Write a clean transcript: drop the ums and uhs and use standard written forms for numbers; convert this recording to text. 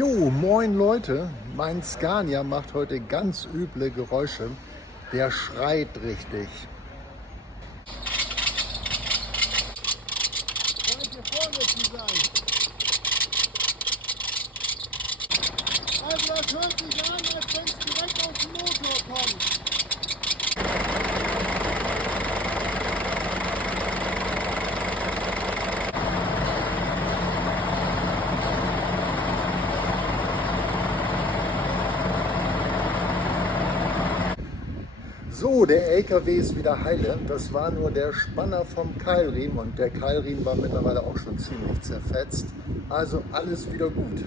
Jo, moin Leute, mein Scania macht heute ganz üble Geräusche. Der schreit richtig. Scheint hier vorne zu sein. Also das hört sich an, als wenn es direkt aus dem Motor kommt. So, der LKW ist wieder heile. Das war nur der Spanner vom Keilriemen und der Keilriemen war mittlerweile auch schon ziemlich zerfetzt. Also alles wieder gut.